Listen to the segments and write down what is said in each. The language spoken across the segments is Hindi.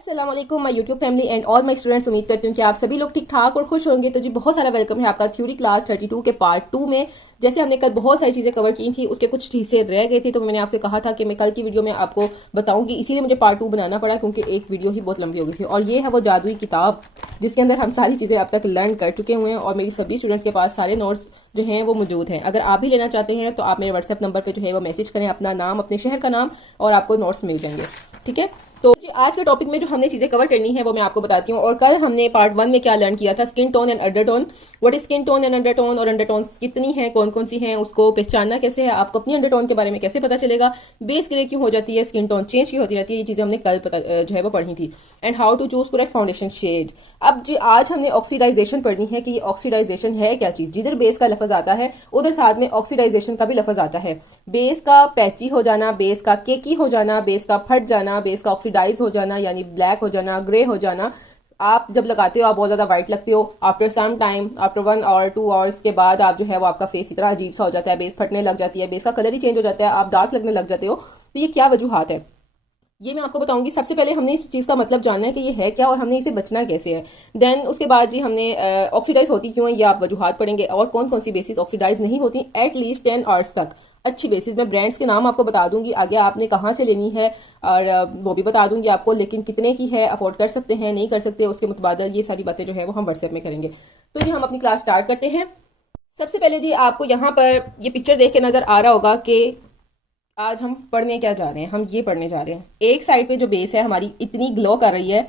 अस्सलाम वालेकुम my YouTube family and all my students. उम्मीद करती हूँ कि आप सभी लोग ठीक ठाक और खुश होंगे। तो जी बहुत सारा वेलकम है आपका थ्योरी क्लास 32 के पार्ट 2 में। जैसे हमने कल बहुत सारी चीज़ें कवर की थी, उसके कुछ हिस्से रह गए थे, तो मैंने आपसे कहा था कि मैं कल की वीडियो में आपको बताऊंगी, इसीलिए मुझे पार्ट 2 बनाना पड़ा क्योंकि एक वीडियो ही बहुत लंबी हो गई थी। और ये है वो जादुई किताब जिसके अंदर हम सारी चीज़ें अब तक लर्न कर चुके हुए हैं और मेरी सभी स्टूडेंट्स के पास सारे नोट्स जो हैं वो मौजूद हैं। अगर आप भी लेना चाहते हैं तो आप मेरे व्हाट्सएप नंबर पे जो है वो मैसेज करें अपना नाम, अपने शहर का नाम, और आपको नोट्स मिल जाएंगे। ठीक है, तो आज के टॉपिक में जो हमने चीजें कवर करनी है वो मैं आपको बताती हूँ। और कल हमने पार्ट 1 में क्या लर्न किया था, skin tone and undertone. What is skin tone and undertone, और अंडरटोन कितनी है, कौन कौन सी हैं, उसको पहचानना कैसे है, आपको अपनी अंडरटोन के बारे में कैसे पता चलेगा, बेस ग्रे क्यों हो जाती है, स्किन टोन चेंज क्यों होती रहती है, ये चीजें हमने कल जो है वो पढ़ी थी। And how to choose correct foundation shade. अब जी आज हमने ऑक्सीडाइजेशन पढ़नी है कि ऑक्सीडाइजेशन है क्या चीज। जिधर बेस का लफज आता है उधर साथ में ऑक्सीडाइजेशन का भी लफज आता है। बेस का पैची हो जाना, बेस का केकी हो जाना, बेस का फट जाना, बेस का ऑक्सीडाइज हो जाना यानी ब्लैक हो जाना, ग्रे हो जाना। आप जब लगाते हो आप बहुत ज्यादा व्हाइट लगते हो। आफ्टर सम टाइम, आफ्टर 1 और 2 आवर्स के बाद आप जो है वो आपका फेस इतना अजीब सा हो जाता है, बेस फटने लग जाती है, बेस का कलर ही चेंज हो जाता है, आप डार्क लगने लग जाते हो। तो ये क्या वजूहात है ये मैं आपको बताऊंगी। सबसे पहले हमने इस चीज़ का मतलब जानना है कि ये है क्या और हमने इसे बचना कैसे है। देन उसके बाद जी हमने ऑक्सीडाइज होती क्यों है ये आप वजूहात पढ़ेंगे, और कौन कौन सी बेसिस ऑक्सीडाइज नहीं होती एटलीस्ट 10 आवर्स तक। अच्छी बेसिस में ब्रांड्स के नाम आपको बता दूंगी, आगे आपने कहाँ से लेनी है और वो भी बता दूंगी आपको, लेकिन कितने की है, अफोर्ड कर सकते हैं नहीं कर सकते, उसके मुतबादल ये सारी बातें जो है वो हम व्हाट्सएप में करेंगे। तो जी हम अपनी क्लास स्टार्ट करते हैं। सबसे पहले जी आपको यहाँ पर ये पिक्चर देख के नजर आ रहा होगा कि आज हम पढ़ने क्या जा रहे हैं। हम ये पढ़ने जा रहे हैं, एक साइड पे जो बेस है हमारी इतनी ग्लो कर रही है,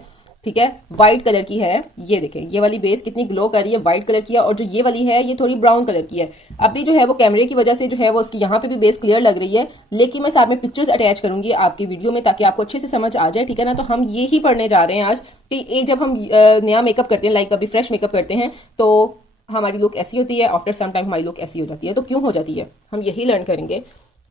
ठीक है, व्हाइट कलर की है। ये देखें ये वाली बेस कितनी ग्लो कर रही है, व्हाइट कलर की है, और जो ये वाली है ये थोड़ी ब्राउन कलर की है। अभी जो है वो कैमरे की वजह से जो है वो उसकी यहाँ पे भी बेस क्लियर लग रही है, लेकिन मैं साथ में पिक्चर्स अटैच करूंगी आपकी वीडियो में ताकि आपको अच्छे से समझ आ जाए। ठीक है ना, तो हम ये ही पढ़ने जा रहे हैं आज कि जब हम नया मेकअप करते हैं, लाइक अभी फ्रेश मेकअप करते हैं, तो हमारी लुक ऐसी होती है, आफ्टर सम टाइम हमारी लुक ऐसी हो जाती है। तो क्यों हो जाती है हम यही लर्न करेंगे।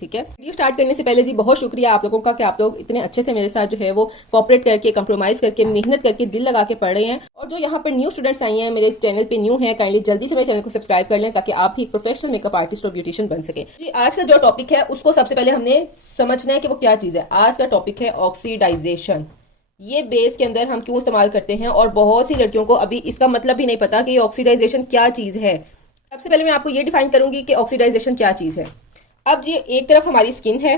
ठीक है, वीडियो स्टार्ट करने से पहले जी बहुत शुक्रिया आप लोगों का कि आप लोग इतने अच्छे से मेरे साथ जो है वो कोऑपरेट करके, कंप्रोमाइज करके, मेहनत करके, दिल लगा के पढ़ रहे हैं। और जो यहाँ पर न्यू स्टूडेंट्स आई हैं, मेरे चैनल पे न्यू है, काइंडली जल्दी से मेरे चैनल को सब्सक्राइब कर लें ताकि आप भी एक प्रोफेशनल मेकअप आर्टिस्ट और ब्यूटिशियन बन सके। जी आज का जो टॉपिक है उसको सबसे पहले हमने समझना है कि वो क्या चीज है। आज का टॉपिक है ऑक्सीडाइजेशन। ये बेस के अंदर हम क्यों इस्तेमाल करते हैं, और बहुत सी लड़कियों को अभी इसका मतलब भी नहीं पता कि ये ऑक्सीडाइजेशन क्या चीज है। सबसे पहले मैं आपको ये डिफाइन करूंगी कि ऑक्सीडाइजेशन क्या चीज है। अब ये एक तरफ हमारी स्किन है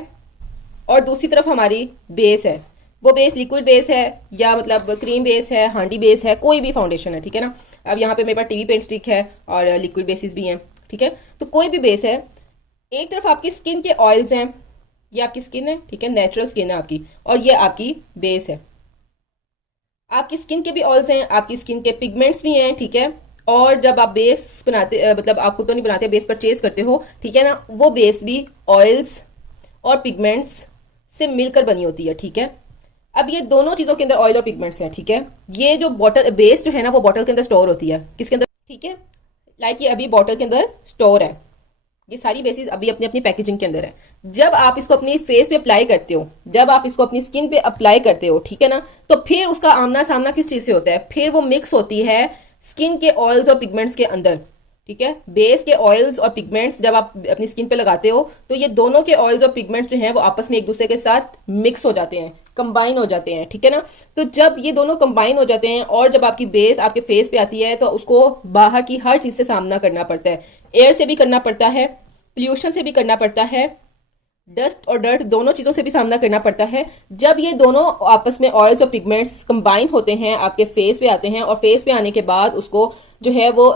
और दूसरी तरफ हमारी बेस है। वो बेस लिक्विड बेस है या मतलब क्रीम बेस है, हांडी बेस है, कोई भी फाउंडेशन है। ठीक है ना, अब यहाँ पे मेरे पास टीवी पेंट स्टिक है और लिक्विड बेसिस भी हैं। ठीक है, तो कोई भी बेस है। एक तरफ आपकी स्किन के ऑयल्स हैं, ये आपकी स्किन है, ठीक है, नेचुरल स्किन है आपकी, और ये आपकी बेस है। आपकी स्किन के भी ऑयल्स हैं, आपकी स्किन के पिगमेंट्स भी हैं। ठीक है, और जब आप बेस बनाते मतलब आप खुद तो नहीं बनाते, बेस परचेज करते हो, ठीक है ना, वो बेस भी ऑयल्स और पिगमेंट्स से मिलकर बनी होती है। ठीक है, अब ये दोनों चीजों के अंदर ऑयल और पिगमेंट्स हैं। ठीक है, ये जो बॉटल बेस जो है ना वो बॉटल के अंदर स्टोर होती है, किसके अंदर, ठीक है, लाइक ये अभी बॉटल के अंदर स्टोर है। ये सारी बेसिस अभी अपनी अपनी पैकेजिंग के अंदर है। जब आप इसको अपनी फेस पे अप्लाई करते हो, जब आप इसको अपनी स्किन पे अप्लाई करते हो, ठीक है ना, तो फिर उसका आमना सामना किस चीज से होता है, फिर वो मिक्स होती है स्किन के ऑयल्स और पिगमेंट्स के अंदर। ठीक है, बेस के ऑयल्स और पिगमेंट्स जब आप अपनी स्किन पे लगाते हो तो ये दोनों के ऑयल्स और पिगमेंट्स जो हैं वो आपस में एक दूसरे के साथ मिक्स हो जाते हैं, कंबाइन हो जाते हैं। ठीक है ना, तो जब ये दोनों कंबाइन हो जाते हैं और जब आपकी बेस आपके फेस पे आती है तो उसको बाहर की हर चीज से सामना करना पड़ता है। एयर से भी करना पड़ता है, पोल्यूशन से भी करना पड़ता है, डस्ट और डर्ट दोनों चीजों से भी सामना करना पड़ता है। जब ये दोनों आपस में ऑयल्स और पिगमेंट्स कंबाइन होते हैं, आपके फेस पे आते हैं, और फेस पे आने के बाद उसको जो है वो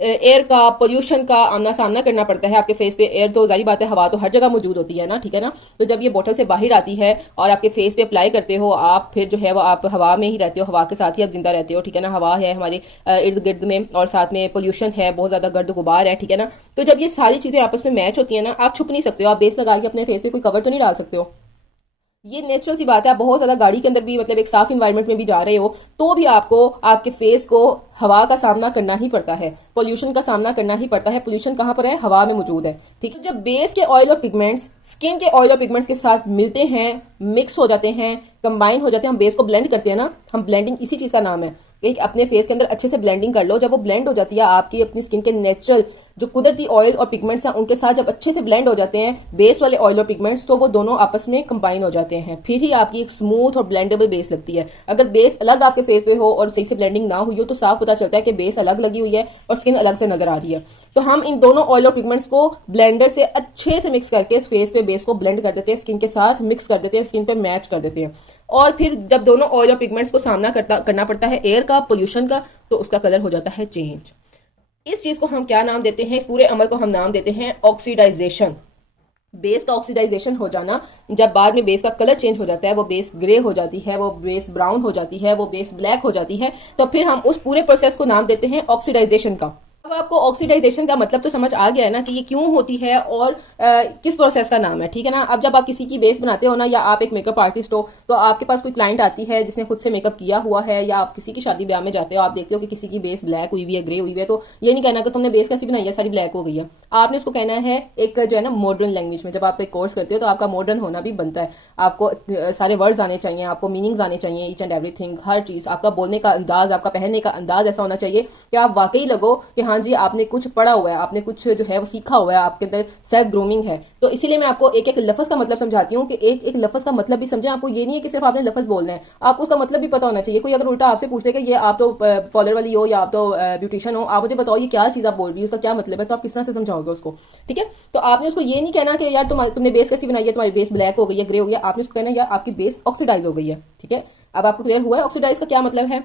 एयर का, पोल्यूशन का आमना सामना करना पड़ता है। आपके फेस पे एयर तो जारी बात है, हवा तो हर जगह मौजूद होती है ना, ठीक है ना, तो जब ये बोतल से बाहर आती है और आपके फेस पे अप्लाई करते हो आप, फिर जो है वो आप हवा में ही रहते हो, हवा के साथ ही आप जिंदा रहते हो। ठीक है ना, हवा है हमारे इर्द गिर्द में और साथ में पोल्यूशन है, बहुत ज्यादा गर्द गुबार है। ठीक है ना, तो जब ये सारी चीजें आपस में मैच होती है ना, आप छुप नहीं सकते हो, आप बेस लगा के अपने फेस पे कोई कवर तो नहीं डाल सकते हो। ये नेचुरल सी बात है। आप बहुत ज्यादा गाड़ी के अंदर भी मतलब एक साफ इन्वायरमेंट में भी जा रहे हो तो भी आपको आपके फेस को हवा का सामना करना ही पड़ता है, पोल्यूशन का सामना करना ही पड़ता है। पोल्यूशन कहाँ पर है, हवा में मौजूद है। ठीक है, जब बेस के ऑयल और पिगमेंट्स स्किन के ऑयल और पिगमेंट्स के साथ मिलते हैं, मिक्स हो जाते हैं, कंबाइन हो जाते हैं, हम बेस को ब्लेंड करते हैं ना, हम ब्लेंडिंग इसी चीज का नाम है कि अपने फेस के अंदर अच्छे से ब्लेंडिंग कर लो। जब वो ब्लेंड हो जाती है आपकी अपनी स्किन के नेचुरल जो कुदरती ऑयल और पिगमेंट्स हैं उनके साथ जब अच्छे से ब्लेंड हो जाते हैं बेस वाले ऑयल और पिगमेंट्स, तो वो दोनों आपस में कंबाइन हो जाते हैं, फिर ही आपकी एक स्मूथ और ब्लेंडेबल बेस लगती है। अगर बेस अलग आपके फेस पे हो और सही से ब्लेंडिंग ना हुई हो तो साफ पता चलता है कि बेस अलग लगी हुई है और स्किन अलग से नजर आ रही है। तो हम इन दोनों ऑयल और पिगमेंट्स को ब्लेंडर से अच्छे से मिक्स करके फेस पे बेस को ब्लेंड कर देते हैं, स्किन के साथ मिक्स कर देते हैं, स्किन पे मैच कर देते हैं। और फिर जब दोनों ऑयल और पिगमेंट्स को सामना करना पड़ता है एयर का, पोल्यूशन का, तो उसका कलर हो जाता है चेंज। इस चीज को हम क्या नाम देते हैं, इस पूरे अमल को हम नाम देते हैं ऑक्सीडाइजेशन। बेस का ऑक्सीडाइजेशन हो जाना, जब बाद में बेस का कलर चेंज हो जाता है, वो बेस ग्रे हो जाती है, वो बेस ब्राउन हो जाती है, वो बेस ब्लैक हो जाती है, तो फिर हम उस पूरे प्रोसेस को नाम देते हैं ऑक्सीडाइजेशन का। अब आपको ऑक्सीडाइजेशन का मतलब तो समझ आ गया है ना कि ये क्यों होती है और किस प्रोसेस का नाम है, ठीक है ना। अब जब आप किसी की बेस बनाते हो ना, या आप एक मेकअप आर्टिस्ट हो, तो आपके पास कोई क्लाइंट आती है जिसने खुद से मेकअप किया हुआ है, या आप किसी की शादी ब्याह में जाते हो, आप देखते हो कि किसी की बेस ब्लैक हुई हुई है, ग्रे हुई हुई है, तो ये नहीं कहना कि तुमने बेस कैसी बनाई है सारी ब्लैक हो गई है। आपने उसको कहना है एक जो है ना मॉडर्न लैंग्वेज में। जब आप एक कोर्स करते हो तो आपका मॉडर्न होना भी बनता है, आपको सारे वर्ड्स आने चाहिए, आपको मीनिंग्स आने चाहिए, ईच एंड एवरीथिंग, हर चीज, आपका बोलने का अंदाज, आपका पहनने का अंदाज ऐसा होना चाहिए कि आप वाकई लगो कि हाँ जी आपने कुछ पढ़ा हुआ है, आपने कुछ जो है वो सीखा हुआ है, आपके अंदर सेल्फ ग्रूमिंग है। तो इसीलिए मैं आपको एक एक लफ्ज का मतलब समझाती हूँ कि एक एक लफ्ज का मतलब भी समझें। आपको ये नहीं है कि सिर्फ आपने लफ्ज बोलना है, आपको उसका मतलब भी पता होना चाहिए। कोई अगर उल्टा आपसे पूछ ले कि ये आप तो पार्लर वाली हो या आप तो ब्यूटिशियन हो, आप मुझे बताओ ये क्या चीज आप बोल रही हो, उसका क्या मतलब है, तो आप किस तरह से समझाओगे उसको, ठीक है। तो आपने उसको ये नहीं कहना कि यार तुमने बेस कैसी बनाई है, तुम्हारी बेस ब्लैक हो गई है, ग्रे हो गया, आपने उसको कहना यार आपकी बेस ऑक्सीडाइज हो गई है, ठीक है। अब आपको क्लियर हुआ है ऑक्सीडाइज का क्या मतलब है।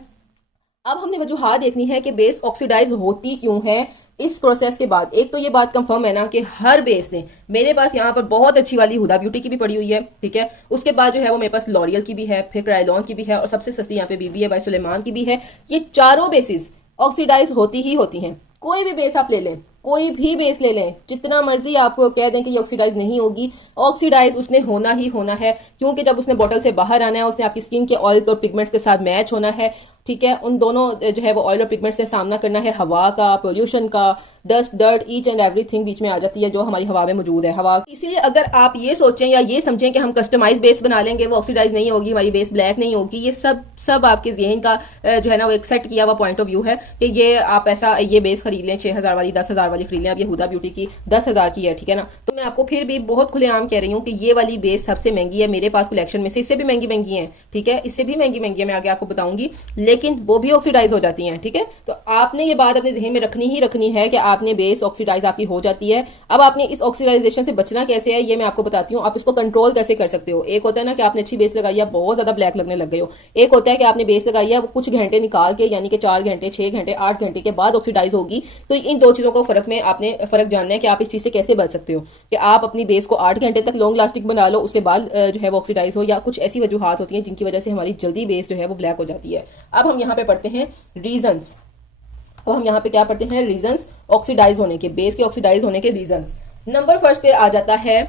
अब हमने वजूहात देखनी है कि बेस ऑक्सीडाइज होती क्यों है। इस प्रोसेस के बाद एक तो ये बात कंफर्म है ना कि हर बेस ने, मेरे पास यहाँ पर बहुत अच्छी वाली हुदा ब्यूटी की भी पड़ी हुई है, ठीक है, उसके बाद जो है वो मेरे पास लॉरियल की भी है, फिर क्राइलॉन की भी है, और सबसे सस्ती यहाँ पे बीबी है बाय सुलेमान की भी है। ये चारों बेसिस ऑक्सीडाइज होती ही होती हैं। कोई भी बेस आप ले लें, कोई भी बेस ले लें, जितना मर्जी आपको कह दें कि ये ऑक्सीडाइज नहीं होगी, ऑक्सीडाइज उसने होना ही होना है, क्योंकि जब उसने बोतल से बाहर आना है, उसने आपकी स्किन के ऑयल और पिगमेंट्स के साथ मैच होना है, ठीक है। उन दोनों जो है वो ऑयल और पिगमेंट से सामना करना है, हवा का, पोल्यूशन का, dust, dirt, each and everything बीच में आ जाती है जो हमारी हवा में मौजूद है, हवा। इसीलिए अगर आप ये सोचें या ये समझें कि हम कस्टमाइज बेस बना लेंगे, वो ऑक्सीडाइज नहीं होगी, हमारी बेस ब्लैक नहीं होगी, ये सब आपके ज़हन का जो है ना वो एक सेट किया हुआ पॉइंट ऑफ व्यू है कि ये आप ऐसा ये बेस खरीद लें 6000 वाली, 10,000 वाली खरीद लें। अब ये हुदा ब्यूटी की 10,000 की है, ठीक है ना। तो मैं आपको फिर भी बहुत खुलेआम कह रही हूँ कि ये वाली बेस सबसे महंगी है मेरे पास कलेक्शन में से, इससे भी महंगी महंगी है, ठीक है, इससे भी महंगी महंगी है, मैं आगे आपको बताऊंगी, लेकिन वो भी ऑक्सीडाइज हो जाती हैं, ठीक है। तो आपने ये बात अपने जहन में रखनी ही रखनी है कि आपने बेस ऑक्सीडाइज आपकी हो जाती है। अब आपने इस ऑक्सीडाइजेशन से बचना कैसे है ये मैं आपको बताती हूँ। आप इसको कंट्रोल कैसे कर सकते हो। एक होता है ना कि आपने अच्छी बेस लगाई है, बहुत ज्यादा ब्लैक लगने लग गए हो। एक होता है कि आपने बेस लगाई है, वो कुछ घंटे निकाल के, यानी कि 4 घंटे, 6 घंटे, 8 घंटे के बाद ऑक्सीडाइज होगी। तो इन दो चीजों को फर्क में आपने फर्क जानना है कि आप इस चीज से कैसे बच सकते हो कि आप अपनी बेस को 8 घंटे तक लॉन्ग लास्टिंग बना लो, उसके बाद जो है वो ऑक्सीडाइज हो, या कुछ ऐसी वजूहात होती हैं जिनकी वजह से हमारी जल्दी बेस जो है वो ब्लैक हो जाती है। अब हम यहाँ पे पढ़ते हैं रीजंस, और हम यहाँ पे क्या पढ़ते हैं, रीजंस ऑक्सीडाइज होने के, बेस के ऑक्सीडाइज होने के रीजंस। नंबर फर्स्ट पे आ जाता है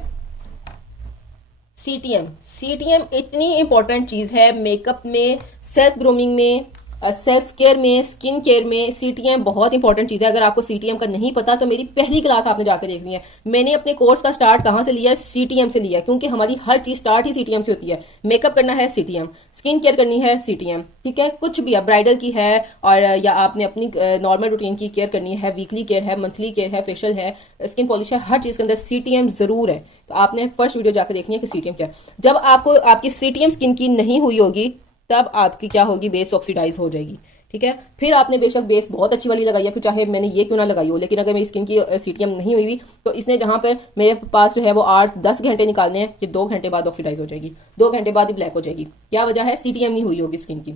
सीटीएम। सीटीएम इतनी इंपॉर्टेंट चीज है मेकअप में, सेल्फ ग्रूमिंग में, सेल्फ केयर में, स्किन केयर में। सीटीएम बहुत इंपॉर्टेंट चीज है। अगर आपको सीटीएम का नहीं पता तो मेरी पहली क्लास आपने जाकर देखनी है। मैंने अपने कोर्स का स्टार्ट कहाँ से लिया है, सीटीएम से लिया, क्योंकि हमारी हर चीज स्टार्ट ही सीटीएम से होती है। मेकअप करना है सीटीएम, स्किन केयर करनी है सीटीएम, ठीक है, कुछ भी ब्राइडल की है, और या आपने अपनी नॉर्मल रूटीन की केयर करनी है, वीकली केयर है, मंथली केयर है, फेशियल है, स्किन पॉलिश है, हर चीज के अंदर सीटीएम जरूर है। तो आपने फर्स्ट वीडियो जाकर देखनी है कि सीटीएम क्या है। जब आपको आपकी सीटीएम स्किन की नहीं हुई होगी तब आपकी क्या होगी, बेस ऑक्सीडाइज हो जाएगी, ठीक है। फिर आपने बेशक बेस बहुत अच्छी वाली लगाई है, फिर चाहे मैंने ये क्यों ना लगाई हो, लेकिन अगर मेरी स्किन की सीटीएम नहीं हुई हुई तो इसने जहां पर मेरे पास जो है वो 8-10 घंटे निकालने हैं, ये 2 घंटे बाद ऑक्सीडाइज हो जाएगी, 2 घंटे बाद ही ब्लैक हो जाएगी। क्या वजह है, सीटीएम नहीं हुई होगी स्किन की।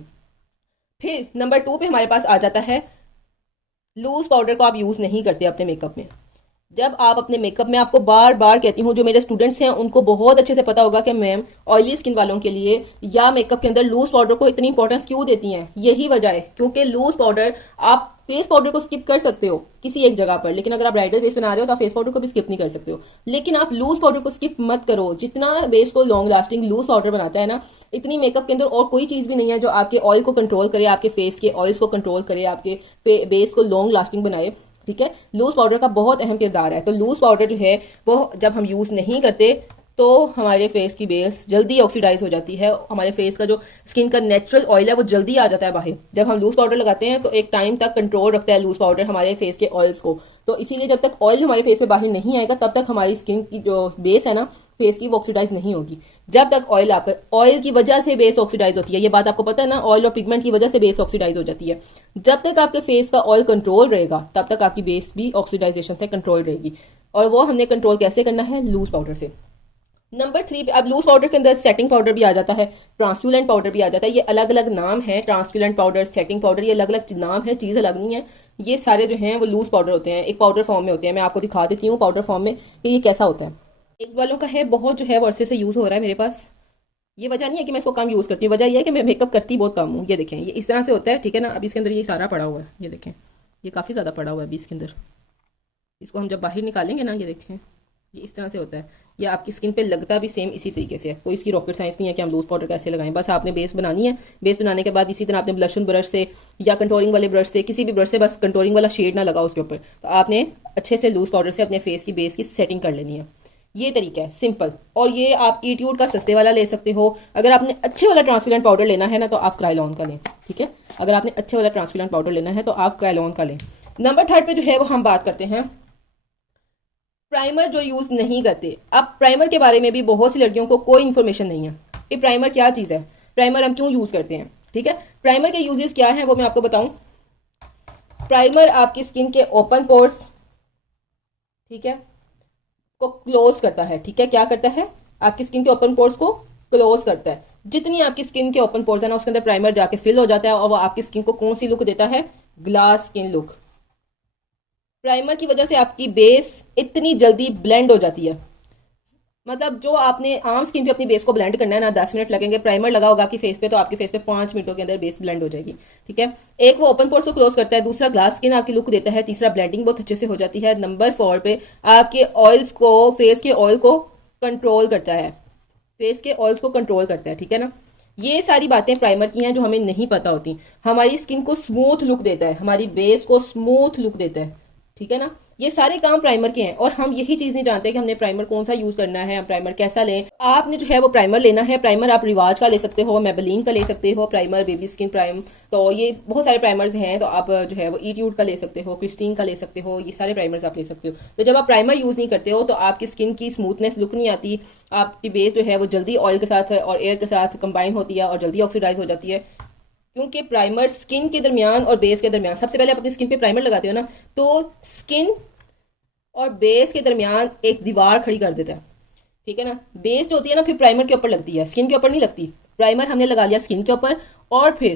फिर नंबर 2 पे हमारे पास आ जाता है लूज पाउडर को आप यूज नहीं करते अपने मेकअप में। जब आप अपने मेकअप में, आपको बार बार कहती हूँ, जो मेरे स्टूडेंट्स हैं उनको बहुत अच्छे से पता होगा कि मैम ऑयली स्किन वालों के लिए या मेकअप के अंदर लूज पाउडर को इतनी इंपॉर्टेंस क्यों देती हैं। यही वजह है, क्योंकि लूज पाउडर, आप फेस पाउडर को स्किप कर सकते हो किसी एक जगह पर, लेकिन अगर आप ब्राइडल बेस बना रहे हो तो आप फेस पाउडर को भी स्किप नहीं कर सकते हो, लेकिन आप लूज पाउडर को स्किप मत करो। जितना बेस को लॉन्ग लास्टिंग लूज पाउडर बनाता है ना, इतनी मेकअप के अंदर और कोई चीज भी नहीं है जो आपके ऑयल को कंट्रोल करे, आपके फेस के ऑयल्स को कंट्रोल करे, आपके बेस को लॉन्ग लास्टिंग बनाए, ठीक है। लूज पाउडर का बहुत अहम किरदार है। तो लूज पाउडर जो है वो जब हम यूज नहीं करते तो हमारे फेस की बेस जल्दी ऑक्सीडाइज हो जाती है, हमारे फेस का जो स्किन का नेचुरल ऑयल है वो जल्दी आ जाता है बाहर। जब हम लूज पाउडर लगाते हैं तो एक टाइम तक कंट्रोल रखता है लूज पाउडर हमारे फेस के ऑयल्स को, तो इसीलिए जब तक ऑयल हमारे फेस पे बाहर नहीं आएगा तब तक हमारी स्किन की जो बेस है ना फेस की वो ऑक्सीडाइज नहीं होगी। जब तक ऑयल आपका, ऑयल की वजह से बेस ऑक्सीडाइज होती है, ये बात आपको पता है ना, ऑयल और पिगमेंट की वजह से बेस ऑक्सीडाइज हो जाती है। जब तक आपके फेस का ऑयल कंट्रोल रहेगा तब तक आपकी बेस भी ऑक्सीडाइजेशन से कंट्रोल रहेगी, और वो हमने कंट्रोल कैसे करना है, लूज पाउडर से। नंबर 3 पे अब लूज पाउडर के अंदर सेटिंग पाउडर भी आ जाता है, ट्रांसक्यूलेंट पाउडर भी आ जाता है। ये अलग अलग नाम है, ट्रांसक्यूलेंट पाउडर, सेटिंग पाउडर, ये अलग अलग नाम है, चीज़ अलग नहीं है। ये सारे जो हैं वो लूज पाउडर होते हैं, एक पाउडर फॉर्म में होते हैं। मैं आपको दिखा देती हूँ पाउडर फॉर्म में कि ये कैसा होता है। एक वालों का है बहुत जो है वो अरसे से यूज़ हो रहा है मेरे पास। ये वजह नहीं है कि मैं इसको कम यूज़ करती हूँ, वजह यह है कि मैं मेकअप करती बहुत कम हूँ। ये देखें, ये इस तरह से होता है, ठीक है ना। अब इसके अंदर ये सारा पड़ा हुआ है, ये देखें, ये काफ़ी ज़्यादा पड़ा हुआ है अभी इसके अंदर। इसको हम जब बाहर निकालेंगे ना, ये देखें, ये इस तरह से होता है। ये आपकी स्किन पे लगता भी सेम इसी तरीके से है, कोई इसकी रॉकेट साइंस नहीं है कि हम लूज पाउडर कैसे लगाएं। बस आपने बेस बनानी है, बेस बनाने के बाद इसी तरह आपने ब्लशन ब्रश से या कंटोरिंग वाले ब्रश से, किसी भी ब्रश से, बस कंटोरिंग वाला शेड ना लगाओ उसके ऊपर, तो आपने अच्छे से लूज पाउडर से अपने फेस की बेस की सेटिंग कर लेनी है। ये तरीका है सिंपल, और ये आप ईट्यूड का सस्ते वाला ले सकते हो। अगर आपने अच्छे वाला ट्रांसपेरेंट पाउडर लेना है ना तो आप क्राइलॉन का लें, ठीक है। अगर आपने अच्छे वाला ट्रांसपेरेंट पाउडर लेना है तो आप क्राइलॉन का लें। नंबर 3 पे जो है वो हम बात करते हैं प्राइमर जो यूज नहीं करते। अब प्राइमर के बारे में भी बहुत सी लड़कियों को कोई इन्फॉर्मेशन नहीं है कि प्राइमर क्या चीज़ है, प्राइमर हम क्यों यूज करते हैं, ठीक है। प्राइमर के यूजेस क्या है वो मैं आपको बताऊं। प्राइमर आपकी स्किन के ओपन पोर्स, ठीक है, को क्लोज करता है, ठीक है। क्या करता है, आपकी स्किन के ओपन पोर्स को क्लोज करता है। जितनी आपकी स्किन के ओपन पोर्स है ना उसके अंदर प्राइमर जाके फिल हो जाता है, और वो आपकी स्किन को कौन सी लुक देता है, ग्लास स्किन लुक। प्राइमर की वजह से आपकी बेस इतनी जल्दी ब्लेंड हो जाती है, मतलब जो आपने आम स्किन पे अपनी बेस को ब्लेंड करना है ना 10 मिनट लगेंगे, प्राइमर लगा होगा आपकी फेस पे तो आपके फेस पे 5 मिनटों के अंदर बेस ब्लेंड हो जाएगी, ठीक है। एक वो ओपन पोर्स को क्लोज करता है, दूसरा ग्लास स्किन आपकी लुक देता है, तीसरा ब्लेंडिंग बहुत अच्छे से हो जाती है। नंबर 4 पे आपके ऑयल्स को, फेस के ऑयल को कंट्रोल करता है, फेस के ऑयल्स को कंट्रोल करता है, ठीक है ना। ये सारी बातें प्राइमर की हैं जो हमें नहीं पता होती। हमारी स्किन को स्मूथ लुक देता है, हमारी बेस को स्मूथ लुक देता है, ठीक है ना। ये सारे काम प्राइमर के हैं, और हम यही चीज नहीं जानते कि हमने प्राइमर कौन सा यूज करना है, प्राइमर कैसा लें। आपने जो है वो प्राइमर लेना है, प्राइमर आप रिवाज का ले सकते हो, मेबेलिन का ले सकते हो, प्राइमर बेबी स्किन प्राइम, तो ये बहुत सारे प्राइमर्स हैं। तो आप जो है वो ईट्यूड का ले सकते हो, क्रिस्टीन का ले सकते हो, ये सारे प्राइमर्स आप ले सकते हो। तो जब आप प्राइमर यूज नहीं करते हो तो आपकी स्किन की स्मूथनेस लुक नहीं आती, आपकी बेस जो है वो जल्दी ऑयल के साथ और एयर के साथ कंबाइन होती है और जल्दी ऑक्सीडाइज हो जाती है। क्योंकि प्राइमर स्किन के दरमियान और बेस के दरमियान, सबसे पहले आप अपनी स्किन पे प्राइमर लगाते हो ना तो स्किन और बेस के दरमियान एक दीवार खड़ी कर देता है, ठीक है ना। बेस जो होती है ना फिर प्राइमर के ऊपर लगती है, स्किन के ऊपर नहीं लगती। प्राइमर हमने लगा लिया स्किन के ऊपर और फिर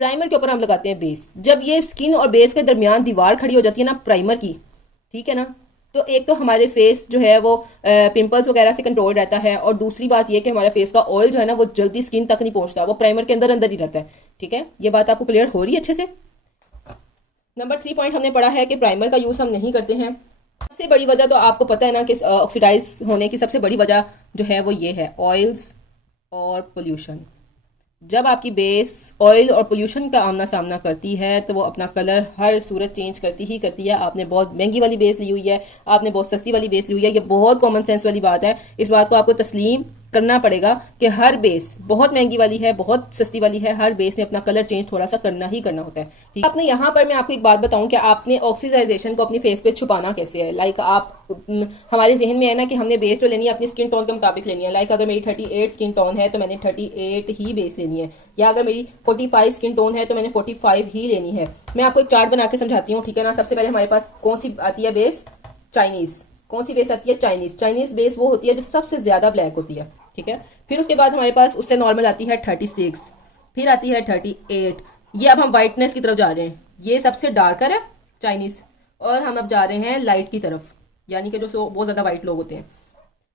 प्राइमर के ऊपर हम लगाते हैं बेस। जब ये स्किन और बेस के दरमियान दीवार खड़ी हो जाती है ना प्राइमर की, ठीक है ना, तो एक तो हमारे फेस जो है वो पिंपल्स वगैरह से कंट्रोल रहता है, और दूसरी बात ये कि हमारे फेस का ऑयल जो है ना वो जल्दी स्किन तक नहीं पहुंचता, वो प्राइमर के अंदर अंदर ही रहता है, ठीक है। ये बात आपको क्लियर हो रही है अच्छे से। नंबर 3 पॉइंट हमने पढ़ा है कि प्राइमर का यूज हम नहीं करते हैं। सबसे बड़ी वजह तो आपको पता है ना कि ऑक्सीडाइज होने की सबसे बड़ी वजह जो है वो ये है, ऑयल्स और पोल्यूशन। जब आपकी बेस ऑयल और पोल्यूशन का आमना सामना करती है तो वो अपना कलर हर सूरत चेंज करती ही करती है। आपने बहुत महंगी वाली बेस ली हुई है, आपने बहुत सस्ती वाली बेस ली हुई है, ये बहुत कॉमन सेंस वाली बात है। इस बात को आपको तस्लीम करना पड़ेगा कि हर बेस बहुत महंगी वाली है, बहुत सस्ती वाली है, हर बेस ने अपना कलर चेंज थोड़ा सा करना ही करना होता है। आपने यहाँ पर मैं आपको एक बात बताऊं कि आपने ऑक्सीडाइजेशन को अपनी फेस पे छुपाना कैसे है। लाइक आप, हमारे जहन में है ना कि हमने बेस जो लेनी है अपनी स्किन टोन के मुताबिक लेनी है। लाइक अगर मेरी 38 स्किन टोन है तो मैंने 38 ही बेस लेनी है, या अगर मेरी 45 स्किन टोन है तो मैंने 45 ही लेनी है। मैं आपको एक चार्ट बना के समझाती हूँ, ठीक है ना। सबसे पहले हमारे पास कौन सी आती है बेस, चाइनीज। कौन सी बेस आती है, चाइनीज। चाइनीज बेस वो होती है जो सबसे ज्यादा ब्लैक होती है, ठीक है। फिर उसके बाद हमारे पास उससे नॉर्मल आती है 36, फिर आती है 38। ये अब हम व्हाइटनेस की तरफ जा रहे हैं, ये सबसे डार्कर है चाइनीज, और हम अब जा रहे हैं लाइट की तरफ, यानी कि जो बहुत ज्यादा व्हाइट लोग होते हैं।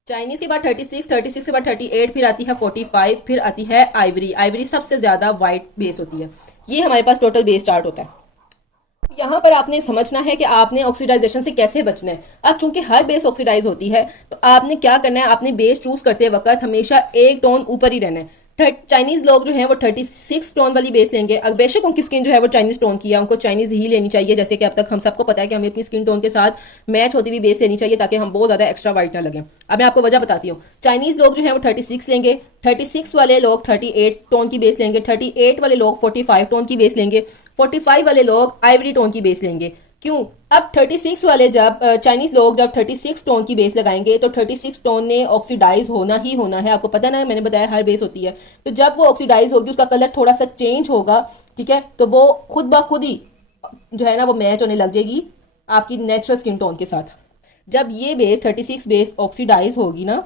चाइनीज के बाद 36, 36 के बाद 38, फिर आती है 45, फिर आती है आइवरी। आइवरी सबसे ज्यादा व्हाइट बेस होती है। ये हमारे पास टोटल बेस चार्ट होता है। यहाँ पर आपने समझना है कि आपने ऑक्सीडाइजेशन से कैसे बचना है। अब चूंकि हर बेस ऑक्सीडाइज होती है तो आपने क्या करना है, आपने बेस चूज करते वक्त हमेशा एक टोन ऊपर ही रहना है। चाइनीज लोग जो है वो 36 टोन वाली बेस लेंगे। अब बेशक उनकी स्किन जो है वो चाइनीज टोन की है, उनको चाइनीज ही लेनी चाहिए, जैसे कि अब तक हम सबको पता है कि हमें अपनी स्किन टोन के साथ मैच होती हुई बेस लेनी चाहिए ताकि हम बहुत ज्यादा एक्स्ट्रा वाइट ना लगे। अब मैं आपको वजह बताती हूँ। चाइनीज लोग जो है वो 36 लेंगे, 36 वाले लोग 38 टोन की बेस लेंगे, 38 वाले लोग 45 टोन की बेस लेंगे, 45 वाले लोग आइवरी टोन की बेस लेंगे। क्यों? अब 36 वाले जब चाइनीज लोग जब 36 टोन की बेस लगाएंगे तो 36 टोन ने ऑक्सीडाइज होना ही होना है। आपको पता ना, मैंने बताया हर बेस होती है, तो जब वो ऑक्सीडाइज होगी उसका कलर थोड़ा सा चेंज होगा, ठीक है, तो वो खुद ब खुद ही जो है ना वो मैच होने लग जाएगी आपकी नेचुरल स्किन टोन के साथ। जब ये बेस 36 बेस ऑक्सीडाइज होगी ना,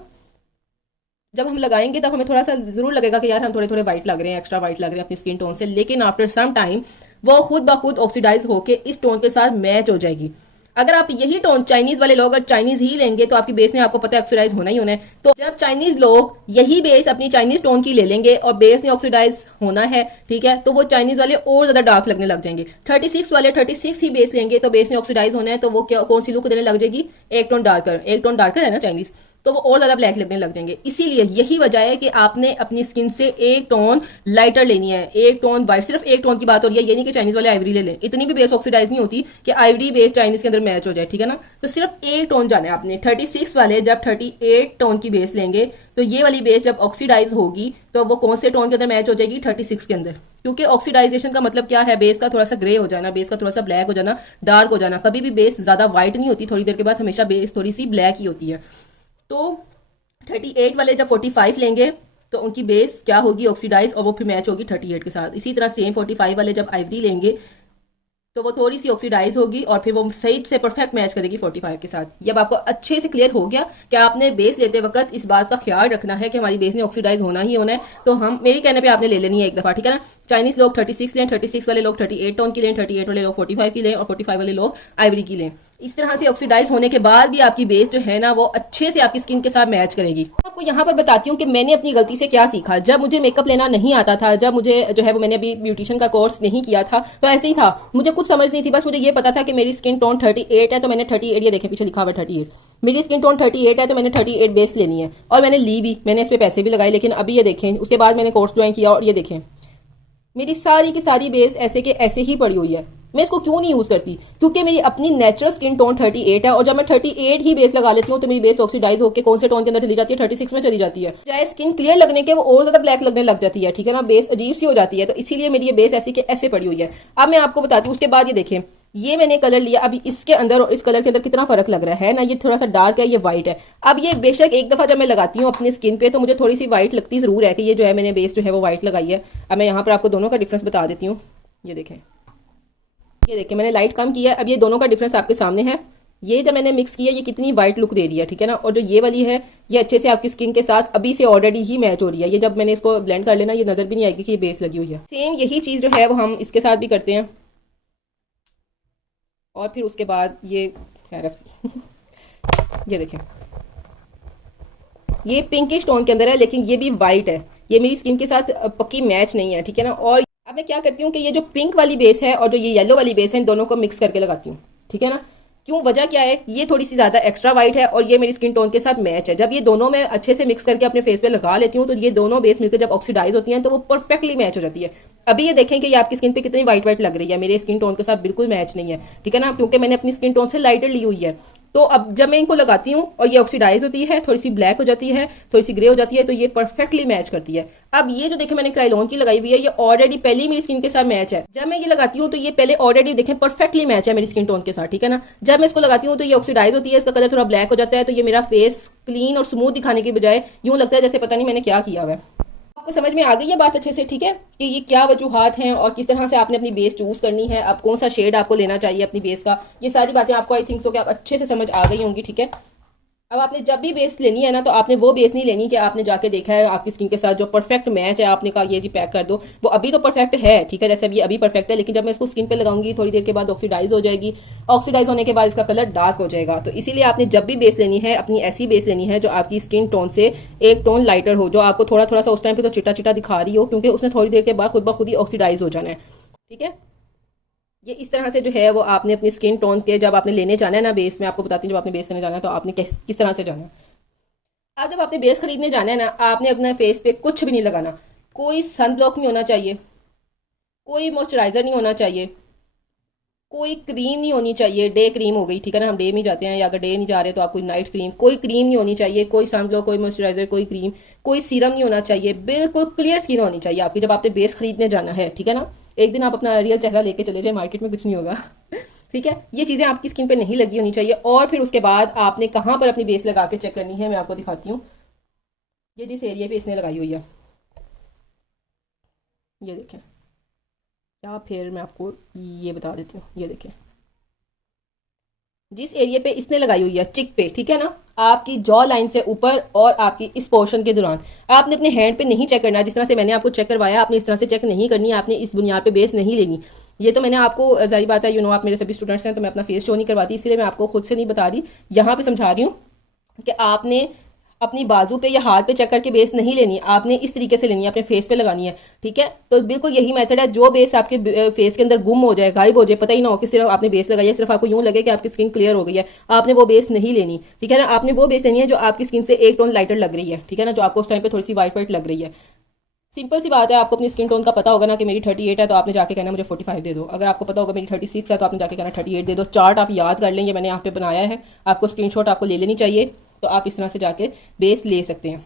जब हम लगाएंगे तब हमें थोड़ा सा जरूर लगेगा कि यार हम थोड़े थोड़े वाइट लग रहे हैं, एक्स्ट्रा वाइट लग रहे हैं अपनी स्किन टोन से, लेकिन आफ्टर सम टाइम वो खुद ब खुद ऑक्सीडाइज होके इस टोन के साथ मैच हो जाएगी। अगर आप यही टोन चाइनीज वाले लोग अगर चाइनीज ही लेंगे तो आपकी बेस ने आपको पता है ऑक्सीडाइज होना ही होना है। तो जब चाइनीज लोग यही बेस अपनी चाइनीज टोन की ले लेंगे और बेस ने ऑक्सीडाइज होना है, ठीक है, तो वो चाइनीज वाले और ज्यादा डार्क लगने लग जाएंगे। 36 वाले 36 ही बेस लेंगे तो बेस ने ऑक्सीडाइज होना है, तो वो क्या कौन सी लुक देने लग जाएगी? एक टोन डार्कर है ना चाइनीज, तो वो और ज्यादा ब्लैक लगने लग जाएंगे। इसीलिए यही वजह है कि आपने अपनी स्किन से एक टोन लाइटर लेनी है, एक टोन वाइट। सिर्फ एक टोन की बात हो रही है, ये नहीं कि चाइनीज वाले आइवरी ले लें, इतनी भी बेस ऑक्सीडाइज नहीं होती कि आइवरी बेस चाइनीज के अंदर मैच हो जाए, ठीक है ना। तो सिर्फ एक टोन जाना है आपने। 36 वाले जब 38 टोन की बेस लेंगे तो ये वाली बेस जब ऑक्सीडाइज होगी तो वो कौन से टोन के अंदर मैच हो जाएगी? 36 के अंदर। क्योंकि ऑक्सीडाइजेशन का मतलब क्या है? बेस का थोड़ा सा ग्रे हो जाना, बेस का थोड़ा सा ब्लैक हो जाना, डार्क हो जाना। कभी भी बेस ज्यादा व्हाइट नहीं होती, थोड़ी देर के बाद हमेशा बेस थोड़ी सी ब्लैक ही होती है। तो 38 वाले जब 45 लेंगे तो उनकी बेस क्या होगी? ऑक्सीडाइज, और वो फिर मैच होगी 38 के साथ। इसी तरह सेम 45 वाले जब आइवरी लेंगे तो वो थोड़ी सी ऑक्सीडाइज होगी और फिर वो सही से परफेक्ट मैच करेगी 45 के साथ। जब आपको अच्छे से क्लियर हो गया कि आपने बेस लेते वक्त इस बात का ख्याल रखना है कि हमारी बेस ने ऑक्सीडाइज होना ही होना है, तो हम मेरे कहने पे आपने ले लेनी है एक दफा, ठीक है ना। चाइनीज लोग 36 लें, 36 वाले लोग 38 टोन की लें, 38 वाले लोग 45 की लें और 45 वाले लोग आइवरी की लें। इस तरह से ऑक्सीडाइज होने के बाद भी आपकी बेस जो है ना वो अच्छे से आपकी स्किन के साथ मैच करेगी। आपको यहाँ पर बताती हूँ कि मैंने अपनी गलती से क्या सीखा। जब मुझे मेकअप लेना नहीं आता था, जब मुझे जो है वो मैंने अभी ब्यूटिशियन का कोर्स नहीं किया था, तो ऐसे ही था, मुझे कुछ समझ नहीं थी। बस मुझे ये पता था कि मेरी स्किन टोन 38 है तो मैंने 38, ये देखें पीछे लिखा हुआ 38, मेरी स्किन टोन 38 है तो मैंने 38 बेस लेनी है। और मैंने ली भी, मैंने इस पर पैसे भी लगाए। लेकिन अभी ये देखें, उसके बाद मैंने कोर्स ज्वाइन किया और ये देखें मेरी सारी की सारी बेस ऐसे के ऐसे ही पड़ी हुई है। मैं इसको क्यों नहीं यूज करती? क्योंकि मेरी अपनी नेचुरल स्किन टोन 38 है और जब मैं 38 ही बेस लगा लेती हूँ तो मेरी बेस ऑक्सीडाइज होकर कौन से टोन के अंदर चली जाती है? 36 में चली जाती है। चाहे स्किन क्लियर लगने के वो और ज्यादा ब्लैक लगने लग जाती है, ठीक है ना, बेस अजीब सी हो जाती है। तो इसीलिए मेरी ये बेस ऐसी के ऐसे पड़ी हुई है। अब मैं आपको बताती हूँ। उसके बाद ये देखें, ये मैंने कलर लिया, अभी इसके अंदर और इस कलर के अंदर कितना फर्क लग रहा है ना। ये थोड़ा सा डार्क है, ये व्हाइट है। अब ये बेशक एक दफा जब मैं लगाती हूँ अपनी स्किन पे तो मुझे थोड़ी सी व्हाइट लगती जरूर है कि ये जो है मैंने बेस जो है वो व्हाइट लगाई है। अब मैं यहाँ पर आपको दोनों का डिफरेंस बता देती हूँ। ये देखें, ये देखें, मैंने लाइट कम किया है। अब ये दोनों का डिफरेंस आपके सामने है। ये जब मैंने मिक्स किया ये कितनी व्हाइट लुक दे रही है, ठीक है ना। और जो ये वाली है ये अच्छे से आपकी स्किन के साथ अभी से ऑलरेडी ही मैच हो रही है। ये जब मैंने इसको ब्लेंड कर लेना ये नजर भी नहीं आएगी कि ये बेस लगी हुई है। सेम यही चीज जो है वो हम इसके साथ भी करते हैं। और फिर उसके बाद ये खैर ये देखें, ये पिंकिश टोन के अंदर है लेकिन ये भी वाइट है। ये मेरी स्किन के साथ पक्की मैच नहीं है, ठीक है ना। और अब मैं क्या करती हूँ कि ये जो पिंक वाली बेस है और जो ये येलो वाली बेस है इन दोनों को मिक्स करके लगाती हूँ, ठीक है ना। क्यों? वजह क्या है? ये थोड़ी सी ज्यादा एक्स्ट्रा वाइट है और ये मेरी स्किन टोन के साथ मैच है। जब ये दोनों मैं अच्छे से मिक्स करके अपने फेस पे लगा लेती हूँ तो ये दोनों बेस मिलकर जब ऑक्सीडाइज होती हैं तो वो परफेक्टली मैच हो जाती है। अभी ये देखें कि ये आपकी स्किन पे कितनी व्हाइट व्हाइट लग रही है, मेरे स्किन टोन के साथ बिल्कुल मैच नहीं है, ठीक है ना, क्योंकि मैंने अपनी स्किन टोन से लाइटर ली हुई है। तो अब जब मैं इनको लगाती हूँ और ये ऑक्सीडाइज होती है, थोड़ी सी ब्लैक हो जाती है, थोड़ी सी ग्रे हो जाती है, तो ये परफेक्टली मैच करती है। अब ये जो देखें मैंने क्राइलॉन की लगाई हुई है, ये ऑलरेडी पहले ही मेरी स्किन के साथ मैच है। जब मैं ये लगाती हूँ तो ये पहले ऑलरेडी देखें परफेक्टली मैच है मेरी स्किन टोन के साथ, ठीक है ना। जब मैं इसको लगाती हूँ तो ये ऑक्सीडाइज होती है, इसका कलर थोड़ा ब्लैक हो जाता है, तो ये मेरा फेस क्लीन और स्मूथ दिखाने की बजाय यूं लगता है जैसे पता नहीं मैंने क्या किया हुआ है। आपको समझ में आ गई है बात अच्छे से, ठीक है, कि ये क्या वजूहात हैं और किस तरह से आपने अपनी बेस चूज करनी है, अब कौन सा शेड आपको लेना चाहिए अपनी बेस का। ये सारी बातें आपको आई थिंक तो कि आप अच्छे से समझ आ गई होंगी, ठीक है। अब आपने जब भी बेस लेनी है ना तो आपने वो बेस नहीं लेनी कि आपने जाके देखा है आपकी स्किन के साथ जो परफेक्ट मैच है, आपने कहा ये जी पैक कर दो, वो अभी तो परफेक्ट है, ठीक है, जैसे अभी अभी परफेक्ट है, लेकिन जब मैं इसको स्किन पे लगाऊंगी थोड़ी देर के बाद ऑक्सीडाइज हो जाएगी। ऑक्सीडाइज होने के बाद इसका कलर डार्क हो जाएगा। तो इसीलिए आपने जब भी बेस लेनी है अपनी ऐसी बेस लेनी है जो आपकी स्किन टोन से एक टोन लाइटर हो, जो आपको थोड़ा थोड़ा सा उस टाइम पे तो चिटा चिटा दिखा रही हो, क्योंकि उसने थोड़ी देर के बाद खुद ब खुद ही ऑक्सीडाइज हो जाना है, ठीक है। ये इस तरह से जो है वो आपने अपनी स्किन टोन के जब आपने लेने जाना है ना बेस, में आपको बताती हूँ जब आपने बेस लेने जाना है तो आपने किस तरह से जाना है। अब जब आपने बेस खरीदने जाना है ना, आपने अपने फेस पे कुछ भी नहीं लगाना, कोई सन ब्लॉक नहीं होना चाहिए, कोई मॉइस्चराइजर नहीं होना चाहिए, कोई क्रीम नहीं होनी चाहिए। डे क्रीम हो गई, ठीक है ना, हम डे में जाते हैं, या अगर डे नहीं जा रहे तो आप कोई नाइट क्रीम, कोई क्रीम नहीं होनी चाहिए, कोई सनब्लॉक, कोई मॉइस्चराइजर, कोई क्रीम, कोई सीरम नहीं होना चाहिए। बिल्कुल क्लियर स्किन होनी चाहिए आपकी जब आपने बेस खरीदने जाना है, ठीक है ना। एक दिन आप अपना रियल चेहरा लेके चले जाए मार्केट में, कुछ नहीं होगा। ठीक है, ये चीजें आपकी स्किन पे नहीं लगी होनी चाहिए। और फिर उसके बाद आपने कहाँ पर अपनी बेस लगा के चेक करनी है, मैं आपको दिखाती हूँ। ये जिस एरिया पे इसने लगाई हुई है, ये देखें, या फिर मैं आपको ये बता देती हूँ, ये देखें, जिस एरिया पे इसने लगाई हुई है चिक पे, ठीक है ना, आपकी जॉ लाइन से ऊपर और आपकी इस पोर्शन के दौरान आपने अपने हैंड पे नहीं चेक करना। जिस तरह से मैंने आपको चेक करवाया, आपने इस तरह से चेक नहीं करनी, आपने इस बुनियाद पे बेस नहीं लेनी। ये तो मैंने आपको, जारी बात है, आप मेरे सभी स्टूडेंट्स हैं, तो मैं अपना फेस शो नहीं करवाती, इसलिए मैं आपको खुद से नहीं बता रही, यहाँ पे समझा रही हूँ कि आपने अपनी बाजू पे या हाथ पे चेक करके बेस नहीं लेनी, आपने इस तरीके से लेनी है, अपने फेस पे लगानी है, ठीक है। तो बिल्कुल यही मेथड है, जो बेस आपके फेस के अंदर गुम हो जाए, गायब हो जाए, पता ही ना हो कि सिर्फ आपने बेस लगाई है, सिर्फ आपको यूं लगे कि आपकी स्किन क्लियर हो गई है, आपने वो बेस नहीं लेनी, ठीक है ना। आपने वो बेस लेनी है जो आपकी स्किन से एक टोन लाइटर लग रही है, ठीक है ना, जो आपको उस टाइम पे थोड़ी सी वाइट वाइट लग रही है। सिंपल सी बात है, आपको अपनी स्किन टोन का पता होगा ना कि मेरी 38 है, तो आपने जाके कहना मुझे 45 दे दो। अगर आपको पता होगा मेरी 36 है, तो आपने जाके कहना 38 दे दो। चार्ट आप याद कर लेंगे, मैंने यहाँ पे बनाया है, आपको स्क्रीनशॉट आपको ले लेनी चाहिए, तो आप इस तरह से जाके बेस ले सकते हैं।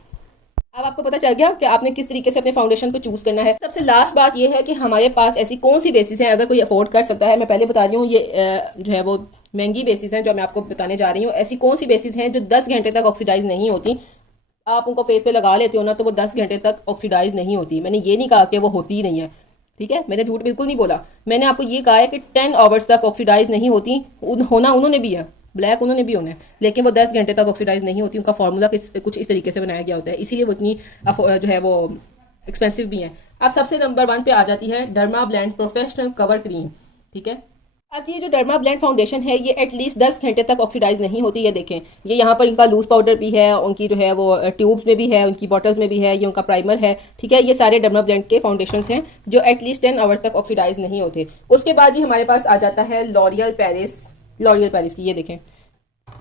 अब आपको पता चल गया कि आपने किस तरीके से अपने फाउंडेशन को चूज करना है। सबसे लास्ट बात यह है कि हमारे पास ऐसी कौन सी बेसिस हैं, अगर कोई अफोर्ड कर सकता है। मैं पहले बता रही हूँ, ये जो है वो महंगी बेसिस हैं जो मैं आपको बताने जा रही हूँ। ऐसी कौन सी बेसिस हैं जो 10 घंटे तक ऑक्सीडाइज नहीं होती। आप उनको फेस पे लगा लेते हो ना, तो वो 10 घंटे तक ऑक्सीडाइज नहीं होती। मैंने ये नहीं कहा कि वो होती ही नहीं है, ठीक है, मैंने झूठ बिल्कुल नहीं बोला। मैंने आपको ये कहा है कि 10 आवर्स तक ऑक्सीडाइज नहीं होती। होना उन्होंने भी है, ब्लैक उन्होंने भी होना है, लेकिन वो 10 घंटे तक ऑक्सीडाइज नहीं होती। उनका फॉर्मूला कुछ इस तरीके से बनाया गया होता है, इसीलिए वो इतनी जो है वो एक्सपेंसिव भी है। अब सबसे नंबर 1 पे आ जाती है derma blend professional cover cream, ठीक है। अब ये जो डर्मा ब्लेंड फाउंडेशन है, ये एटलीस्ट 10 घंटे तक ऑक्सीडाइज नहीं होती। ये देखें, ये यहाँ पर इनका लूज पाउडर भी है, उनकी जो है वो ट्यूब्स में भी है, उनकी बॉटल्स में भी है, ये उनका प्राइमर है, ठीक है। ये सारे डर्मा ब्लेंड के फाउंडेशन हैं जो एटलीस्ट 10 आवर्स तक ऑक्सीडाइज नहीं होते। उसके बाद ही हमारे पास आ जाता है लॉरियल पेरिस की। ये देखें,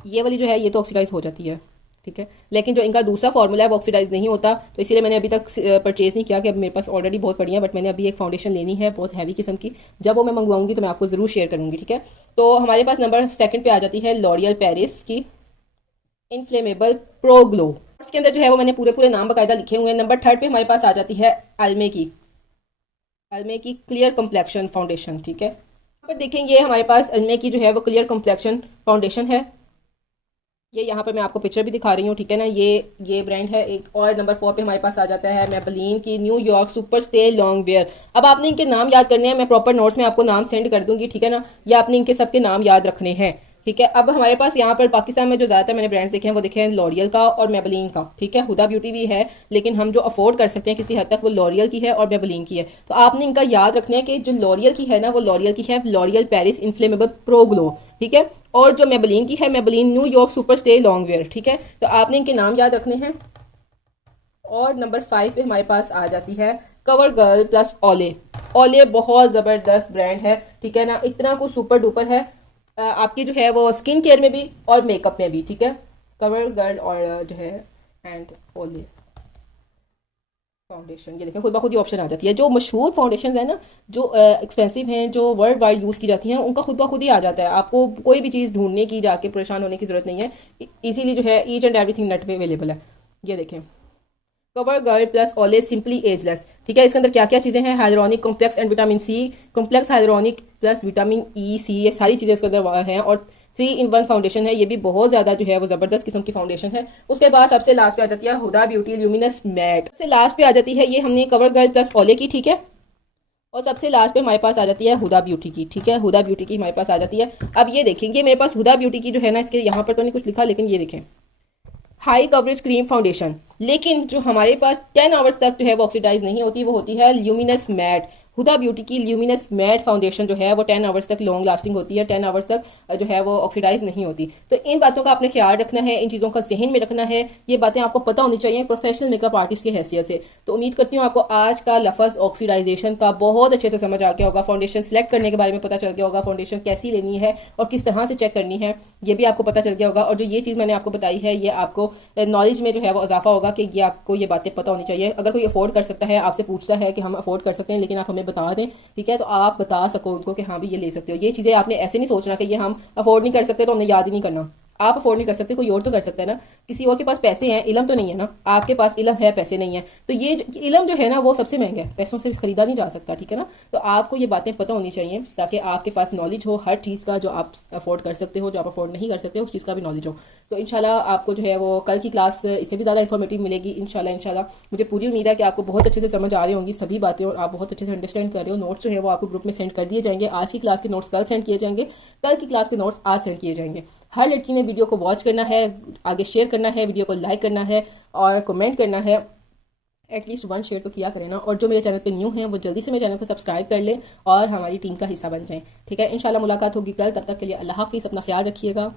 ये वाली जो है ये तो ऑक्सीडाइज हो जाती है, ठीक है, लेकिन जो इनका दूसरा फॉर्मूला है वो ऑक्सीडाइज नहीं होता। तो इसीलिए मैंने अभी तक परचेज नहीं किया, कि अब मेरे पास ऑलरेडी बहुत पड़ी है, बट मैंने अभी एक फाउंडेशन लेनी है बहुत हैवी किस्म की। जब वो मैं मंगवाऊंगी तो मैं आपको जरूर शेयर करूंगी, ठीक है। तो हमारे पास नंबर 2 पे आ जाती है लॉरियल पेरिस की इनफ्लेमेबल प्रो ग्लो। इसके अंदर जो है वो मैंने पूरे नाम बाकायदा लिखे हुए हैं। नंबर 3 पे हमारे पास आ जाती है अल्मे की क्लियर कम्प्लेक्शन फाउंडेशन, ठीक है। यहाँ पर देखेंगे हमारे पास अल्मे की जो है वो क्लियर कम्प्लेक्शन फाउंडेशन है। ये यहाँ पर मैं आपको पिक्चर भी दिखा रही हूँ, ठीक है ना। ये ब्रांड है एक। और नंबर 4 पे हमारे पास आ जाता है मेबेलिन की New York super stay long where. अब आपने इनके नाम याद करने हैं, मैं प्रॉपर नोट्स में आपको नाम सेंड कर दूंगी, ठीक है ना। ये आपने इनके सबके नाम याद रखने हैं, ठीक है। अब हमारे पास यहाँ पर पाकिस्तान में जो ज़्यादातर मैंने ब्रांड्स देखे हैं वो देखे हैं लॉरियल का और मेबेलिन का, ठीक है। हुदा ब्यूटी भी है, लेकिन हम जो अफोर्ड कर सकते हैं किसी हद तक वो लॉरियल की है और मेबेलिन की है। तो आपने इनका याद रखना है कि जो लॉरियल की है ना, वो लॉरियल की है L'Oreal Paris inflammable pro glow, ठीक है। और जो मेबेलिन की है Maybelline New York super stay long where, ठीक है। तो आपने इनके नाम याद रखने हैं। और नंबर 5 पे हमारे पास आ जाती है कवर गर्ल प्लस ओले बहुत ज़बरदस्त ब्रांड है, ठीक है ना। इतना कुछ सुपर डुपर है आपकी जो है वो स्किन केयर में भी और मेकअप में भी, ठीक है। कवर गर्ल और जो है एंड ओले फाउंडेशन, ये देखें खुद ब खुद ही ऑप्शन आ जाती है। जो मशहूर फाउंडेशन है ना, जो एक्सपेंसिव हैं, जो वर्ल्ड वाइड यूज़ की जाती हैं, उनका खुद ब खुद ही आ जाता है। आपको कोई भी चीज़ ढूंढने की, जाके परेशान होने की ज़रूरत नहीं है। इसीलिए जो है ईच एंड एवरीथिंग नेट पे अवेलेबल है। ये देखें, cover girl plus Olay simply ageless, ठीक है। इसके अंदर क्या क्या चीज़ें हैं, hyaluronic complex and vitamin C, complex hyaluronic plus vitamin E C, ये सारी चीज़ें इसके अंदर हैं। और 3-in-1 फाउंडेशन है, ये भी बहुत ज़्यादा जो है वो ज़बरदस्त किस्म की फाउंडेशन है। उसके बाद सबसे लास्ट पे आ जाती है हुदा ब्यूटी ल्यूमिनस मैट। सबसे लास्ट पे आ जाती है, ये हमने कवर गर्ल प्लस ओले की, ठीक है। और सबसे लास्ट पे हमारे पास आ जाती है हुदा ब्यूटी की, ठीक है। हुदा ब्यूटी की हमारे पास आ जाती है। अब ये देखेंगे मेरे पास हुदा ब्यूटी की जो है ना, इसके यहाँ पर तो नहीं कुछ लिखा, लेकिन ये देखें हाई कवरेज क्रीम फाउंडेशन, लेकिन जो हमारे पास 10 आवर्स तक जो है वो ऑक्सीडाइज नहीं होती, वो होती है ल्यूमिनस मैट। हुदा ब्यूटी की ल्यूमिनस मैट फाउंडेशन जो है वो 10 आवर्स तक लॉन्ग लास्टिंग होती है, 10 आवर्स तक जो है वो ऑक्सीडाइज नहीं होती। तो इन बातों का आपने ख्याल रखना है, इन चीज़ों का जहन में रखना है। ये बातें आपको पता होनी चाहिए प्रोफेशनल मेकअप आर्टिस्ट की हैसियत से। तो उम्मीद करती हूँ आपको आज का लफ्ज़ ऑक्सीडाइजेशन का बहुत अच्छे से समझ आ गया होगा। फाउंडेशन सेलेक्ट करने के बारे में पता चल गया होगा, फाउंडेशन कैसी लेनी है और किस तरह से चेक करनी है, ये भी आपको पता चल गया होगा। और जो ये चीज़ मैंने आपको बताई है, ये आपको नॉलेज में जो है वो इजाफा होगा। होगा कि ये आपको ये बातें पता होनी चाहिए। अगर कोई अफोर्ड कर सकता है, आपसे पूछता है कि हम अफोर्ड कर सकते हैं लेकिन आप हमें बता दें, ठीक है, तो आप बता सको उनको कि हाँ भी ये ले सकते हो। ये चीज़ें आपने ऐसे नहीं सोचना कि ये हम अफोर्ड नहीं कर सकते तो हमने याद ही नहीं करना। आप अफोर्ड नहीं कर सकते, कोई और तो कर सकता है ना। किसी और के पास पैसे हैं, इलम तो नहीं है ना। आपके पास इलम है, पैसे नहीं है, तो ये इलम जो है ना वो सबसे महंगा है, पैसों से खरीदा नहीं जा सकता, ठीक है ना। तो आपको ये बातें पता होनी चाहिए ताकि आपके पास नॉलेज हो हर चीज़ का, जो आप अफोर्ड कर सकते हो, जो आप अफोर्ड नहीं कर सकते उस चीज़ का भी नॉलेज हो। तो इंशाल्लाह आपको जो है वो कल की क्लास इससे भी ज़्यादा इन्फॉर्मेटिव मिलेगी इंशाल्लाह। मुझे पूरी उम्मीद है कि आपको बहुत अच्छे से समझ आ रही होंगी सभी बातें और आप बहुत अच्छे से अंडरस्टैंड कर रहे हो। नोट्स जो है वो आपको ग्रुप में सेंड कर दिए जाएंगे। आज की क्लास के नोट्स कल सेंड किए जाएंगे, कल की क्लास के नोट्स आज सेंड किए जाएंगे। हर लड़की ने वीडियो को वॉच करना है, आगे शेयर करना है, वीडियो को लाइक करना है और कमेंट करना है। एटलीस्ट 1 शेयर तो किया करें ना। और जो मेरे चैनल पे न्यू हैं वो जल्दी से मेरे चैनल को सब्सक्राइब कर लें और हमारी टीम का हिस्सा बन जाएं, ठीक है। इंशाल्लाह मुलाकात होगी कल, तब तक के लिए अल्लाह हाफिज़, अपना ख्याल रखिएगा।